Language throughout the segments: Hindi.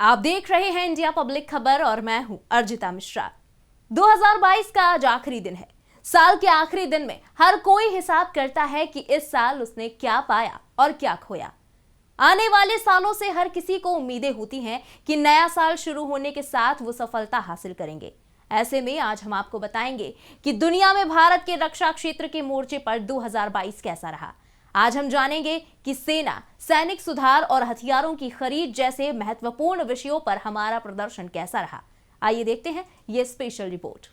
आप देख रहे हैं इंडिया पब्लिक खबर और मैं हूं अर्जिता मिश्रा। 2022 का आज आखिरी दिन है। साल के आखिरी दिन में हर कोई हिसाब करता है कि इस साल उसने क्या पाया और क्या खोया। आने वाले सालों से हर किसी को उम्मीदें होती हैं कि नया साल शुरू होने के साथ वो सफलता हासिल करेंगे। ऐसे में आज हम आपको बताएंगे कि दुनिया में भारत के रक्षा क्षेत्र के मोर्चे पर 2022 कैसा रहा। आज हम जानेंगे कि सेना, सैनिक सुधार और हथियारों की खरीद जैसे महत्वपूर्ण विषयों पर हमारा प्रदर्शन कैसा रहा। आइए देखते हैं ये स्पेशल रिपोर्ट।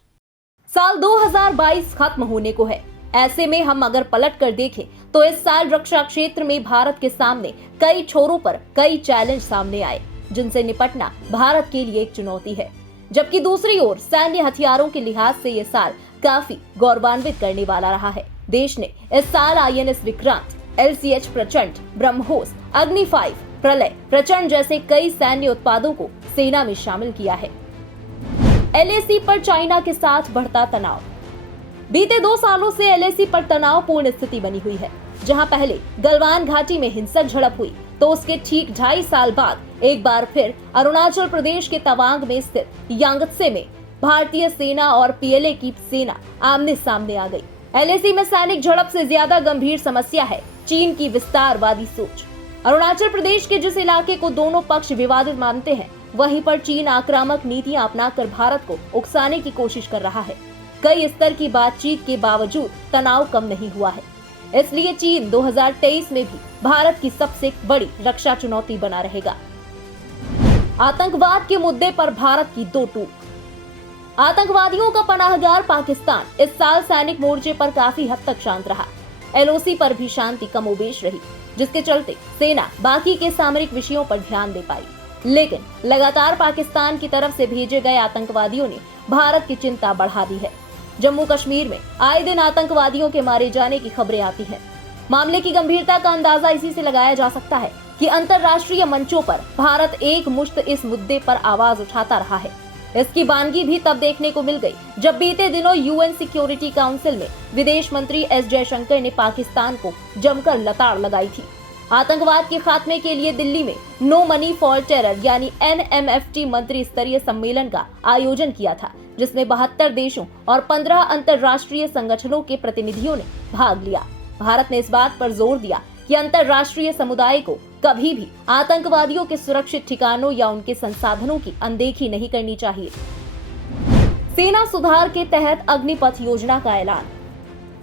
साल 2022 खत्म होने को है। ऐसे में हम अगर पलट कर देखें तो इस साल रक्षा क्षेत्र में भारत के सामने कई छोरों पर कई चैलेंज सामने आए, जिनसे निपटना भारत के लिए एक चुनौती है। जबकि दूसरी ओर सैन्य हथियारों के लिहाज से ये साल काफी गौरवान्वित करने वाला रहा है। देश ने इस साल INS विक्रांत, LCH प्रचंड, ब्रह्मोस, अग्नि 5, प्रलय, प्रचंड जैसे कई सैन्य उत्पादों को सेना में शामिल किया है। LAC पर चाइना के साथ बढ़ता तनाव। बीते 2 सालों से LAC पर तनावपूर्ण स्थिति बनी हुई है। जहां पहले गलवान घाटी में हिंसक झड़प हुई, तो उसके ठीक 2.5 साल बाद एक बार फिर अरुणाचल प्रदेश के तवांग में स्थित यांगत्से में भारतीय सेना और PLA की सेना आमने सामने आ गई। LAC में सैनिक झड़प से ज्यादा गंभीर समस्या है चीन की विस्तारवादी सोच। अरुणाचल प्रदेश के जिस इलाके को दोनों पक्ष विवादित मानते हैं, वहीं पर चीन आक्रामक नीतियां अपनाकर भारत को उकसाने की कोशिश कर रहा है। कई स्तर की बातचीत के बावजूद तनाव कम नहीं हुआ है। इसलिए चीन 2023 में भी भारत की सबसे बड़ी रक्षा चुनौती बना रहेगा। आतंकवाद के मुद्दे पर भारत की दो टूक। आतंकवादियों का पनाहगार पाकिस्तान इस साल सैनिक मोर्चे पर काफी हद तक शांत रहा। LOC पर भी शांति कमोबेश रही, जिसके चलते सेना बाकी के सामरिक विषयों पर ध्यान दे पाई। लेकिन लगातार पाकिस्तान की तरफ से भेजे गए आतंकवादियों ने भारत की चिंता बढ़ा दी है। जम्मू कश्मीर में आए दिन आतंकवादियों के मारे जाने की खबरें आती हैं। मामले की गंभीरता का अंदाजा इसी से लगाया जा सकता है कि अंतर्राष्ट्रीय मंचों पर भारत एक मुश्त इस मुद्दे पर आवाज उठाता रहा है। इसकी बानगी भी तब देखने को मिल गई जब बीते दिनों UN सिक्योरिटी काउंसिल में विदेश मंत्री S जयशंकर ने पाकिस्तान को जमकर लताड़ लगाई थी। आतंकवाद के खात्मे के लिए दिल्ली में नो मनी फॉर टेरर यानी NMFT मंत्री स्तरीय सम्मेलन का आयोजन किया था, जिसमें 72 देशों और 15 अंतर्राष्ट्रीय संगठनों के प्रतिनिधियों ने भाग लिया। भारत ने इस बात पर जोर दिया कि अंतर्राष्ट्रीय समुदाय को कभी भी आतंकवादियों के सुरक्षित ठिकानों या उनके संसाधनों की अनदेखी नहीं करनी चाहिए। सेना सुधार के तहत अग्निपथ योजना का ऐलान।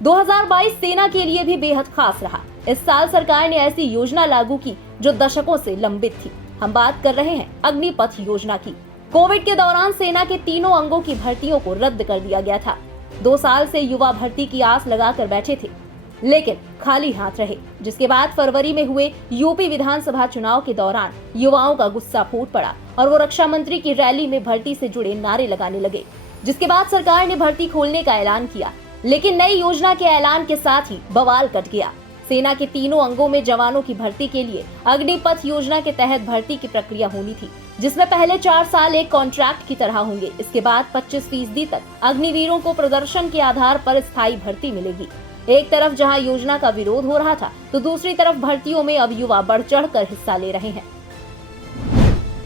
2022 सेना के लिए भी बेहद खास रहा। इस साल सरकार ने ऐसी योजना लागू की जो दशकों से लंबित थी। हम बात कर रहे हैं अग्निपथ योजना की। कोविड के दौरान सेना के तीनों अंगों की भर्तियों को रद्द कर दिया गया था। 2 साल से युवा भर्ती की आस लगाकर बैठे थे, लेकिन खाली हाथ रहे। जिसके बाद फरवरी में हुए यूपी विधानसभा चुनाव के दौरान युवाओं का गुस्सा फूट पड़ा और वो रक्षा मंत्री की रैली में भर्ती से जुड़े नारे लगाने लगे। जिसके बाद सरकार ने भर्ती खोलने का ऐलान किया, लेकिन नई योजना के ऐलान के साथ ही बवाल कट गया। सेना के तीनों अंगों में जवानों की भर्ती के लिए अग्निपथ योजना के तहत भर्ती की प्रक्रिया होनी थी, जिसमें पहले 4 साल एक कॉन्ट्रैक्ट की तरह होंगे। इसके बाद 25% तक अग्निवीरों को प्रदर्शन के आधार पर स्थायी भर्ती मिलेगी। एक तरफ जहां योजना का विरोध हो रहा था, तो दूसरी तरफ भर्तियों में अब युवा बढ़ चढ़ कर हिस्सा ले रहे हैं।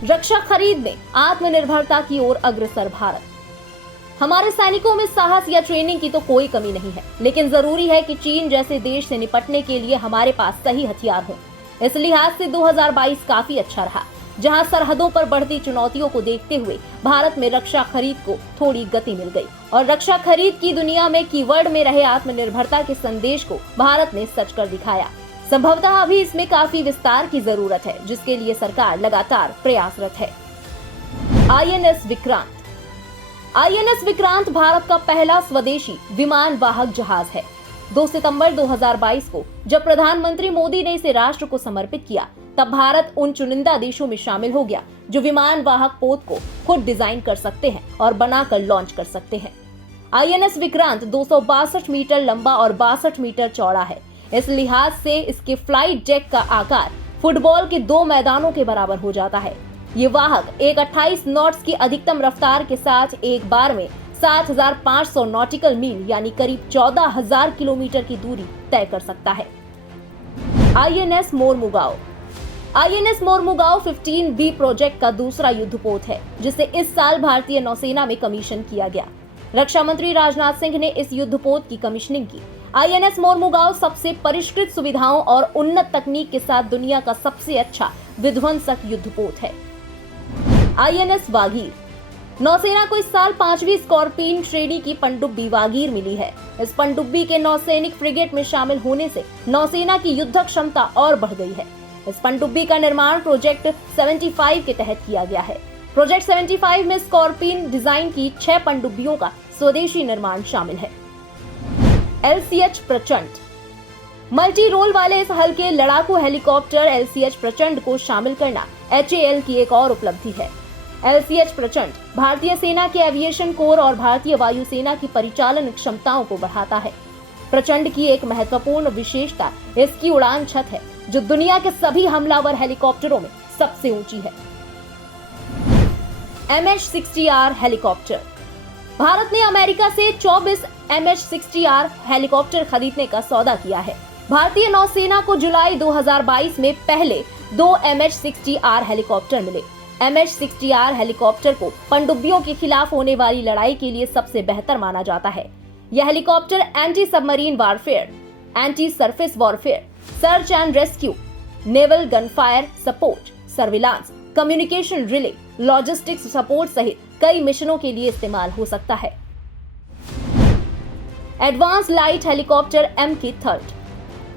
रक्षा खरीद में आत्मनिर्भरता की ओर अग्रसर भारत। हमारे सैनिकों में साहस या ट्रेनिंग की तो कोई कमी नहीं है, लेकिन जरूरी है कि चीन जैसे देश से निपटने के लिए हमारे पास सही हथियार हों। इस लिहाज से 2022 काफी अच्छा रहा, जहां सरहदों पर बढ़ती चुनौतियों को देखते हुए भारत में रक्षा खरीद को थोड़ी गति मिल गई और रक्षा खरीद की दुनिया में कीवर्ड में रहे आत्मनिर्भरता के संदेश को भारत ने सच कर दिखाया। संभवतः अभी इसमें काफी विस्तार की जरूरत है, जिसके लिए सरकार लगातार प्रयासरत है। INS विक्रांत। INS विक्रांत भारत का पहला स्वदेशी विमान वाहक जहाज है। 2 सितंबर 2022 को जब प्रधानमंत्री मोदी ने इसे राष्ट्र को समर्पित किया, तब भारत उन चुनिंदा देशों में शामिल हो गया जो विमान वाहक पोत को खुद डिजाइन कर सकते हैं और बनाकर लॉन्च कर सकते हैं। INS विक्रांत 262 मीटर लंबा और 62 मीटर चौड़ा है। इस लिहाज से इसके फ्लाइट डेक का आकार फुटबॉल के 2 मैदानों के बराबर हो जाता है। ये वाहक एक 28 नॉट्स की अधिकतम रफ्तार के साथ एक बार में 7,500 नॉटिकल मील यानी करीब 14,000 किलोमीटर की दूरी तय कर सकता है। INS Mormugao. INS Mormugao 15B project का दूसरा युद्धपोत है, जिसे इस साल भारतीय नौसेना में कमीशन किया गया। रक्षा मंत्री राजनाथ सिंह ने इस युद्धपोत की कमीशनिंग की। INS मोरमुगांव सबसे परिष्कृत सुविधाओं और उन्नत तकनीक के साथ दुनिया का सबसे अच्छा विध्वंसक युद्धपोत है। INS वागीर। नौसेना को इस साल 5वीं स्कॉर्पियन श्रेणी की पनडुब्बी वागीर मिली है। इस पनडुब्बी के नौसैनिक फ्रिगेट में शामिल होने से नौसेना की युद्ध क्षमता और बढ़ गई है। इस पनडुब्बी का निर्माण प्रोजेक्ट 75 के तहत किया गया है। प्रोजेक्ट 75 में स्कॉर्पियन डिजाइन की 6 पनडुब्बियों का स्वदेशी निर्माण शामिल है। LCH प्रचंड। मल्टी रोल वाले इस हल्के लड़ाकू हेलीकॉप्टर LCH प्रचंड को शामिल करना HAL की एक और उपलब्धि है। LCH प्रचंड भारतीय सेना के एविएशन कोर और भारतीय वायुसेना की परिचालन क्षमताओं को बढ़ाता है। प्रचंड की एक महत्वपूर्ण विशेषता इसकी उड़ान छत है, जो दुनिया के सभी हमलावर हेलीकॉप्टरों में सबसे ऊंची है। MH-60R helicopter. भारत ने अमेरिका से 24 MH-60R हेलीकॉप्टर खरीदने का सौदा किया है। भारतीय नौसेना को जुलाई 2022 में पहले 2 MH-60R हेलीकॉप्टर मिले। MH-60R हेलीकॉप्टर को पनडुब्बियों के खिलाफ होने वाली लड़ाई के लिए सबसे बेहतर माना जाता है। यह helicopter anti submarine warfare, anti surface warfare, search and rescue, naval gunfire support, surveillance, communication relay, logistics support सहित कई मिशनों के लिए इस्तेमाल हो सकता है। Advance light helicopter MK-3।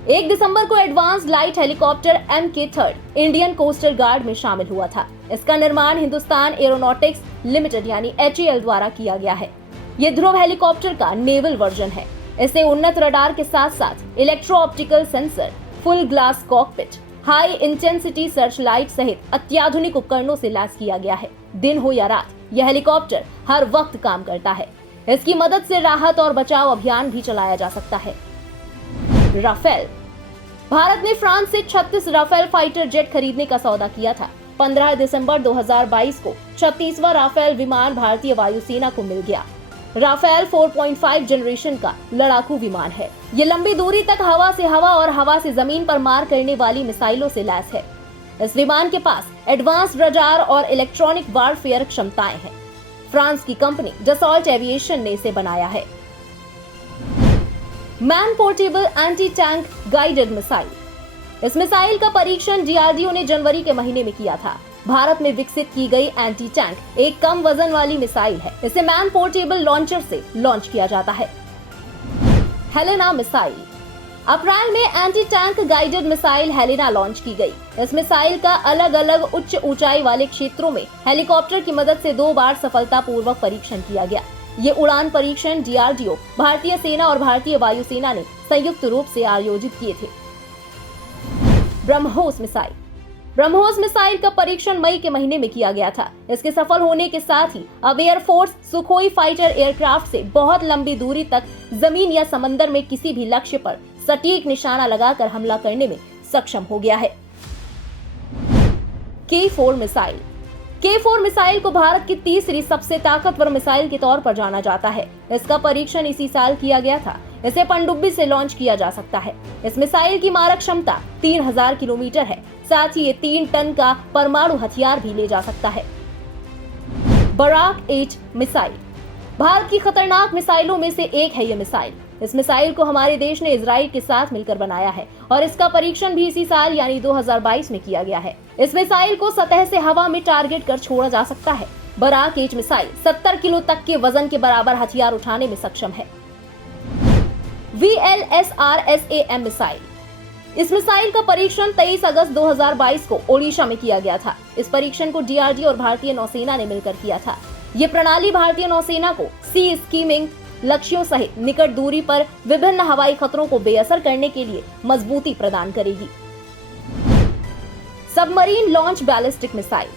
1 दिसंबर को advance light helicopter MK-3 Indian coastal guard में शामिल हुआ था। इसका निर्माण हिंदुस्तान एरोनॉटिक्स लिमिटेड यानी HAL द्वारा किया गया है। ये ध्रुव हेलीकॉप्टर का नेवल वर्जन है। इसे उन्नत रडार के साथ साथ electro optical sensor, full glass cockpit, high intensity search light सहित अत्याधुनिक उपकरणों से लैस किया गया है। दिन हो या रात, यह हेलीकॉप्टर हर वक्त काम करता है। इसकी मदद से राहत और बचाव अभियान भी चलाया जा सकता है। राफेल। भारत ने फ्रांस से 36 राफेल फाइटर जेट खरीदने का सौदा किया था। 15 दिसंबर 2022 को 36वां राफेल विमान भारतीय वायुसेना को मिल गया। राफेल 4.5 जनरेशन का लड़ाकू विमान है। ये लंबी दूरी तक हवा से हवा और हवा से जमीन पर मार करने वाली मिसाइलों से लैस है। इस विमान के पास एडवांस रडार और इलेक्ट्रॉनिक वारफेयर क्षमताएं हैं। फ्रांस की कंपनी डसॉल्ट एविएशन ने इसे बनाया है। Man portable anti tank guided missile. इस मिसाइल का परीक्षण DRDO ने जनवरी के महीने में किया था। भारत में विकसित की गई एंटी टैंक एक कम वजन वाली मिसाइल है। इसे मैन पोर्टेबल लॉन्चर से लॉन्च किया जाता है। हेलेना मिसाइल। अप्रैल में anti tank guided missile Helina launch की गई। इस मिसाइल का अलग अलग उच्च ऊंचाई वाले क्षेत्रों में हेलीकॉप्टर की मदद से 2 बार सफलतापूर्वक परीक्षण किया गया। ये उड़ान परीक्षण DRDO, भारतीय सेना और भारतीय वायुसेना ने संयुक्त रूप से आयोजित किए थे। ब्रह्मोस मिसाइल। ब्रह्मोस मिसाइल का परीक्षण मई के महीने में किया गया था। इसके सफल होने के साथ ही अब एयरफोर्स सुखोई फाइटर एयरक्राफ्ट से बहुत लंबी दूरी तक जमीन या समंदर में किसी भी लक्ष्य पर सटीक निशाना लगाकर हमला करने में सक्षम हो गया है। K4 missile. K4 मिसाइल को भारत की तीसरी सबसे ताकतवर मिसाइल के तौर पर जाना जाता है। इसका परीक्षण इसी साल किया गया था। इसे पनडुब्बी से लॉन्च किया जा सकता है। इस मिसाइल की मारक क्षमता 3000 किलोमीटर है। साथ ही ये 3 टन का परमाणु हथियार भी ले जा सकता है। Barack 8 missile. भारत की खतरनाक मिसाइलों में से एक है ये मिसाइल। इस मिसाइल को हमारे देश ने इजराइल के साथ मिलकर बनाया है और इसका परीक्षण भी इसी साल यानी 2022 में किया गया है। इस मिसाइल को सतह से हवा में टारगेट कर छोड़ा जा सकता है। बराक 8 मिसाइल 70 किलो तक के वजन के बराबर हथियार उठाने में सक्षम है। VLSRSAM missile. इस मिसाइल का परीक्षण 23 अगस्त 2022 को ओडिशा में किया गया था। इस परीक्षण को DRDO और भारतीय नौसेना ने मिलकर किया था। ये प्रणाली भारतीय नौसेना को सी स्कीमिंग लक्ष्यों सहित निकट दूरी पर विभिन्न हवाई खतरों को बेअसर करने के लिए मजबूती प्रदान करेगी। Submarine launch ballistic missile.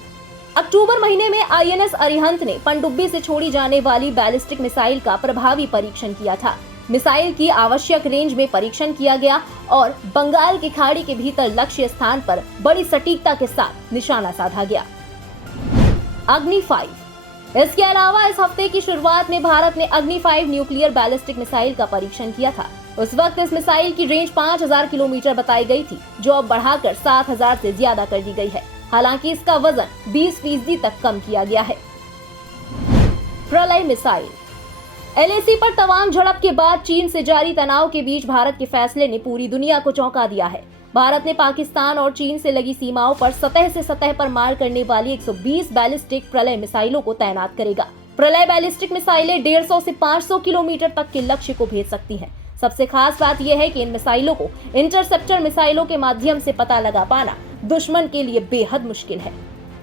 October महीने में INS अरिहंत ने पनडुब्बी से छोड़ी जाने वाली बैलिस्टिक मिसाइल का प्रभावी परीक्षण किया था। मिसाइल की आवश्यक रेंज में परीक्षण किया गया और बंगाल की खाड़ी के भीतर लक्ष्य स्थान पर बड़ी सटीकता के साथ निशाना साधा गया। अग्नि 5। इसके अलावा इस हफ्ते की शुरुआत में भारत ने अग्नि 5 न्यूक्लियर बैलिस्टिक मिसाइल का परीक्षण किया था। उस वक्त इस मिसाइल की रेंज 5000 किलोमीटर बताई गई थी, जो अब बढ़ाकर 7000 से ज्यादा कर दी गई है। हालांकि इसका वजन 20% तक कम किया गया है। प्रलय मिसाइल। एलएसी पर तवांग झड़प के बाद चीन से जारी तनाव के बीच भारत के फैसले ने पूरी दुनिया को चौंका दिया है। भारत ने पाकिस्तान और चीन से लगी सीमाओं पर सतह से सतह पर मार करने वाली 120 बैलिस्टिक प्रलय मिसाइलों को तैनात करेगा। प्रलय बैलिस्टिक मिसाइलें 150 से 500 किलोमीटर तक के लक्ष्य को भेज सकती हैं। सबसे खास बात यह है कि इन मिसाइलों को इंटरसेप्टर मिसाइलों के माध्यम से पता लगा पाना दुश्मन के लिए बेहद मुश्किल है।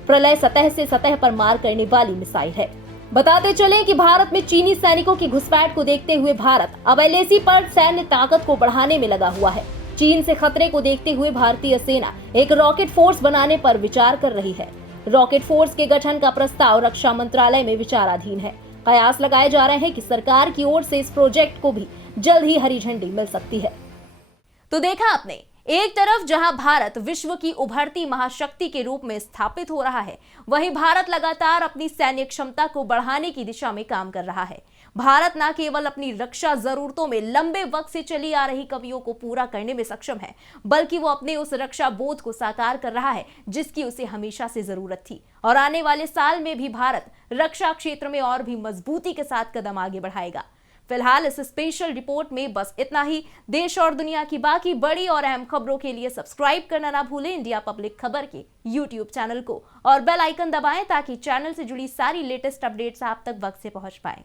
प्रलय सतह से सतह पर मार करने वाली मिसाइल है। बताते चलें कि भारत में चीनी सैनिकों की घुसपैठ को देखते हुए भारत अब एलएसी पर सैन्य ताकत को बढ़ाने में लगा हुआ है। चीन से खतरे को देखते हुए भारतीय सेना एक रॉकेट फोर्स बनाने पर विचार कर रही है। रॉकेट फोर्स के गठन का प्रस्ताव रक्षा मंत्रालय में विचाराधीन है। कयास लगाए जा रहे हैं कि सरकार की ओर से इस प्रोजेक्ट को भी जल्द ही हरी झंडी मिल सकती है। तो देखा आपने, एक तरफ जहां भारत विश्व की उभरती महाशक्ति के रूप में स्थापित हो रहा है, वहीं भारत लगातार अपनी सैन्य क्षमता को बढ़ाने की दिशा में काम कर रहा है। भारत न केवल अपनी रक्षा जरूरतों में लंबे वक्त से चली आ रही कमियों को पूरा करने में सक्षम है, बल्कि वो अपने उस रक्षा बोध को साकार कर रहा है जिसकी उसे हमेशा से जरूरत थी। और आने वाले साल में भी भारत रक्षा क्षेत्र में और भी मजबूती के साथ कदम आगे बढ़ाएगा। फिलहाल इस स्पेशल रिपोर्ट में बस इतना ही। देश और दुनिया की बाकी बड़ी और अहम खबरों के लिए सब्सक्राइब करना ना भूलें इंडिया पब्लिक खबर के YouTube चैनल को, और बेल आइकन दबाएं ताकि चैनल से जुड़ी सारी लेटेस्ट अपडेट्स आप तक वक्त से पहुंच पाएं।